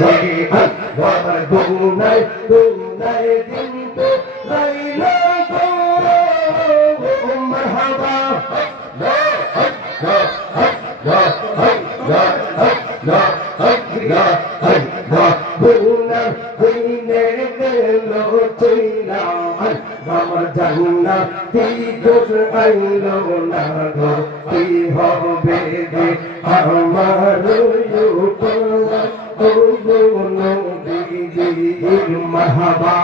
বাবার গুনাই গুনাই দিন তো লাইলা গো মারহাবা গুনার হইনে গেল চইলা আমার জান্নাতি গোস আইলো না গো কি হবে গে আমার উপর ও গো নবী মারহাবা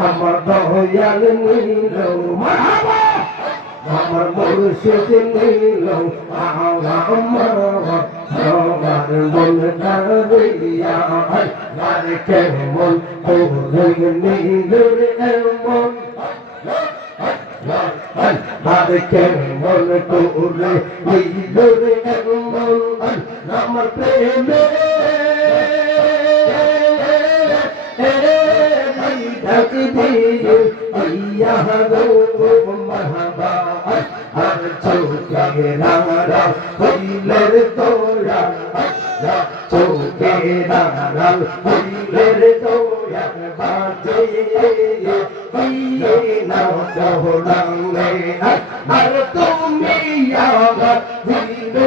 আমার দয়াল নীল মারহাবা আমার মুর্শিদ নীল আমার মন কারিয়া আর কেমন করে নীল এমন আর কেমন করে নীল এমন আমার প্রেমে ঢাক দিয়ে ইয়া গো মারহাবা আর চোখে নারা হইলের তোরা চোখে নারা হইলের তোরা বাজে দিয়ে নাও দহলামে আর তুমি আমার দিলো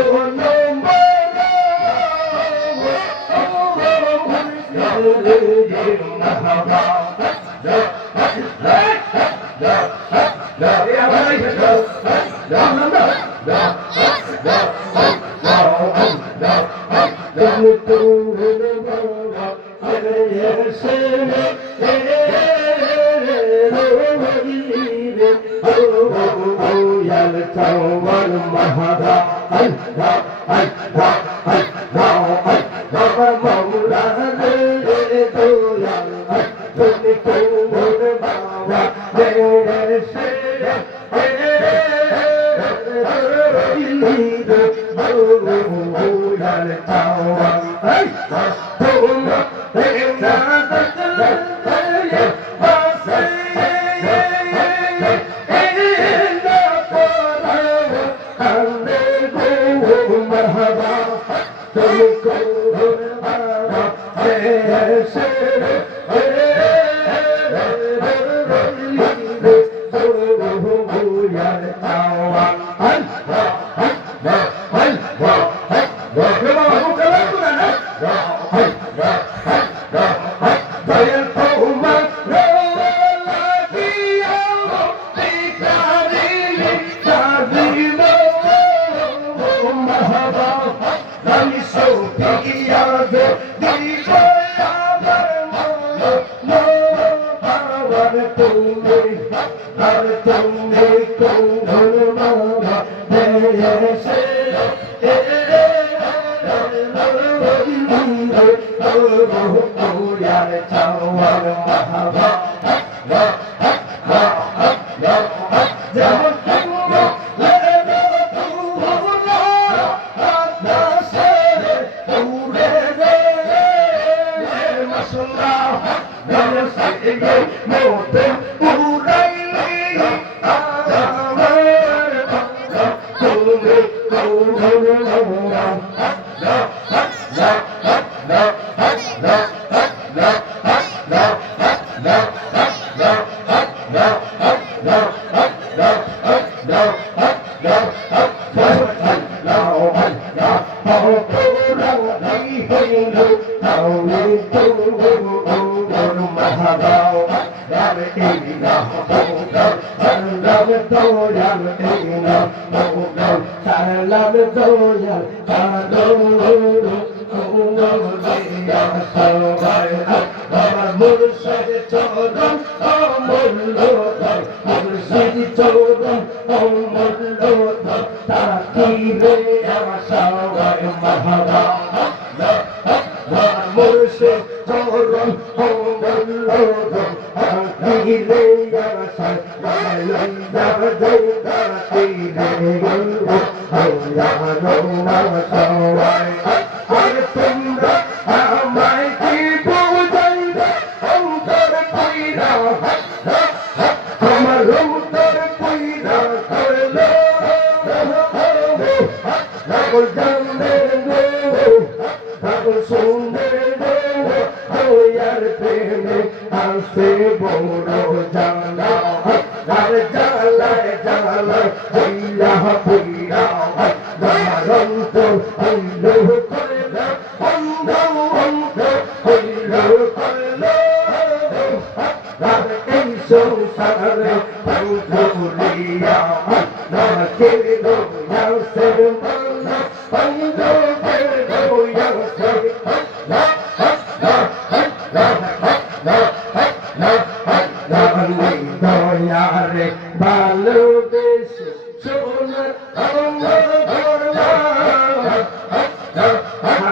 আসে বড় জালা আর জালায় জালায় হইয়া হইয়া দারন্ত হইল করল অন্ধ অন্ধ হইল করল এই সংসারে বন্ধুলিয়া না কেন আসে বন্ধ বন্ধ